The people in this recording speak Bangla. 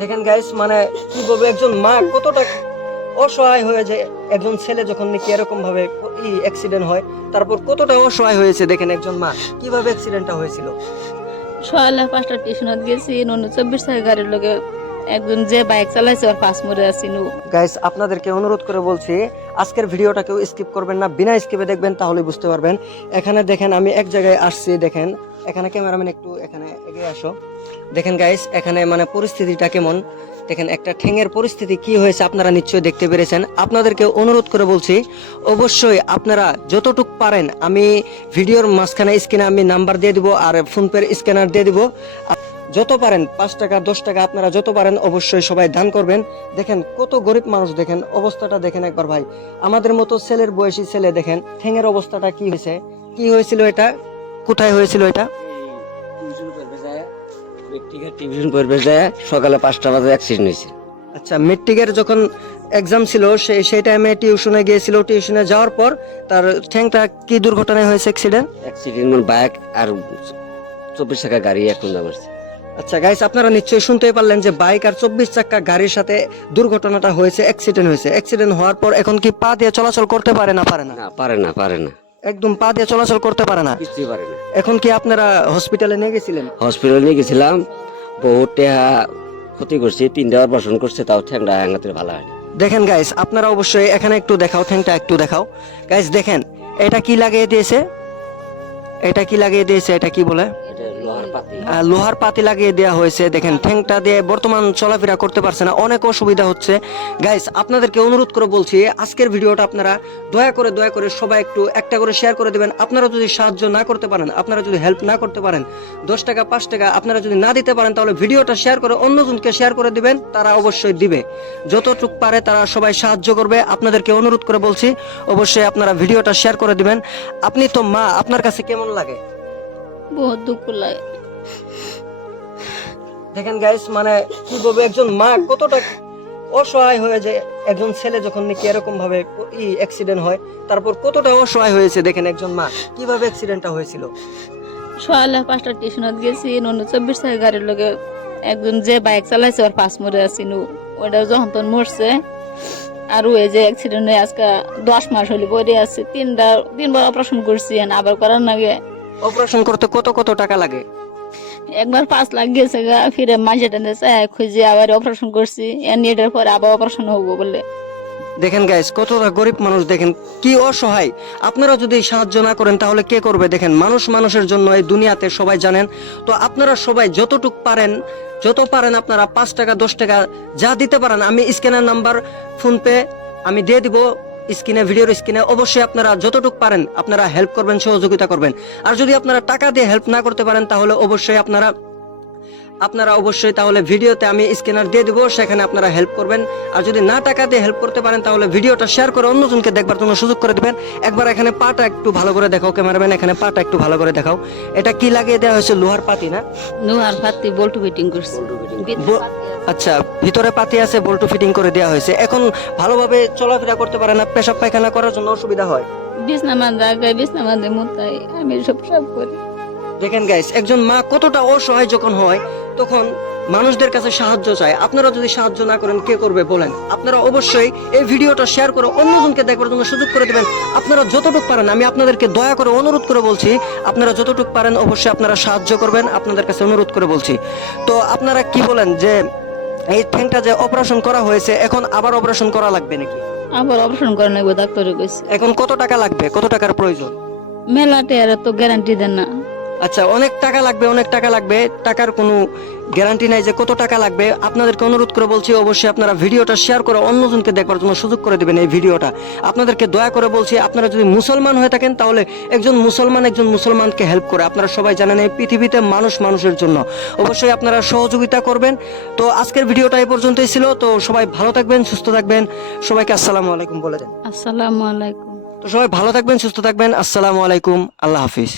দেখেন গাইস, মানে কিভাবে একজন মা কতটা অসহায় হয়ে যায়। একজন ছেলে যখন নাকি এরকম ভাবে অ্যাক্সিডেন্ট হয়, তারপর কতটা অসহায় হয়েছে। দেখেন একজন মা কিভাবে অ্যাক্সিডেন্টটা হয়েছিল। সকালে 5টা টিউশনত গেছি, নুনু 24 টাকা গাড়ির লগে একজন যে বাইক চালাইছে ওর পাশ মরে আছি নু। গাইস, আপনাদেরকে অনুরোধ করে বলছি, আজকের ভিডিওটা কেউ স্কিপ করবেন না, বিনা স্কিপে দেখবেন, তাহলে বুঝতে পারবেন। এখানে দেখেন আমি এক জায়গায় আসছি, দেখেন এখানে ক্যামেরাম্যান একটু এখানে এগিয়ে আসো। দেখেন গাইস, এখানে মানে পরিস্থিতিটা কেমন, দেখেন একটা ঠ্যাঙের পরিস্থিতি কি হয়েছে আপনারা নিশ্চয়ই দেখতে পেরেছেন। আপনাদেরকে অনুরোধ করে বলছি, অবশ্যই আপনারা যতটুক পারেন, আমি ভিডিওর মাঝখানে স্ক্রিনে আমি নাম্বার দিয়ে দিব আর ফোনপের স্ক্যানার দিয়ে দিব। যত পারেন 5 টাকা 10 টাকা আপনারা যত পারেন অবশ্যই সবাই দান করবেন। দেখেন কত গরিব মানুষ, দেখেন অবস্থাটা দেখেন একবার ভাই। আমাদের মতো ছেলের বয়সী ছেলে, দেখেন ঠ্যাঙের অবস্থাটা কি হয়েছে, কি হয়েছিল এটা, কোথায় হয়েছিল এটা। টিউশন পড়বে যায় সকালে 5টা বাজে অ্যাক্সিডেন্ট হয়েছে। আচ্ছা, মেট্রিকের যখন এক্সাম ছিল সেই টাইমে টিউশনে গিয়েছিল, টিউশনে যাওয়ার পর তার ঠ্যাংটা কি দুর্ঘটনায় হয়েছে, অ্যাক্সিডেন্ট মানে বাইক আর 24 টাকা গাড়ি এখন মারছে। আচ্ছা গাইস, আপনারা নিশ্চয়ই শুনতেই পারলেন যে বাইক আর 24 চাকা গাড়ির সাথে দুর্ঘটনাটা হয়েছে, অ্যাক্সিডেন্ট হয়েছে। অ্যাক্সিডেন্ট হওয়ার পর এখন কি পা দিয়ে চলাচল করতে পারে না, পারে না? না, পারে না, একদম পা দিয়ে চলাচল করতে পারে না। কিছুই পারে না। এখন কি আপনারা হসপিটালে নিয়ে গেছিলেন? হসপিটালে নিয়ে গেছিলাম, বহুত টাকা ক্ষতি করছে, 3টা অপারেশন করছে, তাও ঠ্যাংটা আঙাতের ভালো হয় না। দেখেন গাইস, আপনারা অবশ্যই এখানে একটু দেখাও, ঠ্যাংটা একটু দেখাও গাইস। দেখেন এটা কি লাগিয়ে দিয়েছে, এটা কি লাগিয়ে দিয়েছে, এটা কি বলে, এটা লোহার পাতি। লোহার পাতি লাগিয়ে দেওয়া হয়েছে। দেখেন ঠ্যাংটা দিয়ে বর্তমান চলাফেরা করতে পারছে না, অনেক অসুবিধা হচ্ছে। গাইস, আপনাদেরকে অনুরোধ করে বলছি, আজকের ভিডিওটা আপনারা দয়া করে সবাই একটু একটা করে শেয়ার করে দিবেন। আপনারা যদি সাহায্য না করতে পারেন, আপনারা যদি হেল্প না করতে পারেন, 10 টাকা 5 টাকা আপনারা যদি না দিতে পারেন, তাহলে ভিডিওটা শেয়ার করে অন্যজনকে শেয়ার করে দিবেন, তারা অবশ্যই দিবে। যতটুক পারে তারা সবাই সাহায্য করবে। আপনাদেরকে অনুরোধ করে বলছি, অবশ্যই আপনারা ভিডিওটা শেয়ার করে দিবেন। আপনি তো মা, আপনার কাছে কেমন লাগে? বহুত দুঃখ লাগে। দেখেন গাইস, মানে কিভাবে একজন মা কতটা অসহায় হয়ে যায়। একজন ছেলে যখন নাকি এরকম ভাবে অ্যাক্সিডেন্ট হয়, তারপর কতটা অসহায় হয়েছে। দেখেন একজন মা কিভাবে অ্যাক্সিডেন্টটা হয়েছিল। সকালে 5টা টিউশনত গেছি, নুনু 24 টাকা গাড়ির লগে একজন যে বাইক চালাইছে ওর পাশ মরে আছি নু। ওটা যখন তখন মরছে। আর ওই যে অ্যাক্সিডেন্ট হয়ে আজকে 10 মাস হলে পরে আছে, তিনবার অপারেশন করছি, আবার করার নাগে অপারেশন করতে কত কত টাকা লাগে? একবার 5 লাখ গেছে গা, ফিরে মাঝে টানে খুঁজে আবার অপারেশন করছি, এটার পরে আবার অপারেশন হবো বলে। দেখেন গাইস, কতটা গরিব মানুষ, দেখেন কি অসহায়। আপনারা যদি সাহায্য না করেন তাহলে কে করবে? দেখেন মানুষ মানুষের জন্য এই দুনিয়াতে, সবাই জানেন। তো আপনারা সবাই যতটুক পারেন, যত পারেন আপনারা 5 টাকা 10 টাকা যা দিতে পারেন, আমি স্ক্যানার নাম্বার ফোনপে আমি দিয়ে দিব স্ক্রিনে, ভিডিওর স্ক্রিনে। অবশ্যই আপনারা যতটুক পারেন আপনারা হেল্প করবেন, সহযোগিতা করবেন। আর যদি আপনারা টাকা দিয়ে হেল্প না করতে পারেন, তাহলে অবশ্যই আপনারা অবশ্যই তাহলে ভিডিওতে আমি স্ক্যানার দিয়ে দিব, সেখানে আপনারা হেল্প করবেন। আর যদি না টাকা দিয়ে হেল্প করতে পারেন, তাহলে ভিডিওটা শেয়ার করে অন্যজনকে দেখবার জন্য সুযোগ করে দিবেন। একবার এখানে পাটা একটু ভালো করে দেখাও ক্যামেরাম্যান, এখানে পাটা একটু ভালো করে দেখাও। এটা কি লাগিয়ে দেওয়া হয়েছে? লোহার পাতি না? নোয়ার পাতি বল্টু ফিটিং করছি। আচ্ছা, ভিতরে পাতি আছে, বল্টু ফিটিং করে দেওয়া হয়েছে। এখন ভালোভাবে চলাফেরা করতে পারে না, পেশাব পায়খানা করার জন্য অসুবিধা হয়। বিছনা মাঝে আগায়, বিছনা মাঝে মুতাই, আমি সব করি। দেখেন গাইস, একজন মা কতটা অসহায় যখন হয়, তখন মানুষদের কাছে সাহায্য চায়। আপনারা যদি সাহায্য না করেন, কে করবে বলেন? আপনারা অবশ্যই এই ভিডিওটা শেয়ার করে অন্যজনকে দেখবার জন্য সুযোগ করে দিবেন। আপনারা যতটুকু পারেন, আমি আপনাদেরকে দয়া করে অনুরোধ করে বলছি, আপনারা যতটুকু পারেন অবশ্যই আপনারা সাহায্য করবেন, আপনাদের কাছে অনুরোধ করে বলছি। তো আপনারা কি বলেন যে এই ঠ্যাংটা যে অপারেশন করা হয়েছে, এখন আবার অপারেশন করা লাগবে নাকি? আবার অপারেশন করে নেবো, ডাক্তারে কইছে। এখন কত টাকা লাগবে, কত টাকার প্রয়োজন? মেলাতে আর তো গ্যারান্টি দেন না। আচ্ছা, অনেক টাকা লাগবে, অনেক টাকা লাগবে, টাকার কোনো গ্যারান্টি নাই যে কত টাকা লাগবে। আপনাদেরকে অনুরোধ করে বলছি, অবশ্যই আপনারা ভিডিওটা শেয়ার করে অন্যজনকে দেখবার জন্য সুযোগ করে দিবেন এই ভিডিওটা। আপনাদেরকে দয়া করে বলছি, আপনারা যদি মুসলমান হয়ে থাকেন, তাহলে একজন মুসলমানকে হেল্প করে। আপনারা সবাই জানেন এই পৃথিবীতে মানুষ মানুষের জন্য, অবশ্যই আপনারা সহযোগিতা করবেন। তো আজকের ভিডিওটা এই পর্যন্তই ছিল। তো সবাই ভালো থাকবেন, সুস্থ থাকবেন। সবাইকে আসসালামু আলাইকুম বলে দেন। আসসালামু আলাইকুম। তো সবাই ভালো থাকবেন, সুস্থ থাকবেন। আসসালামু আলাইকুম, আল্লাহ হাফিজ।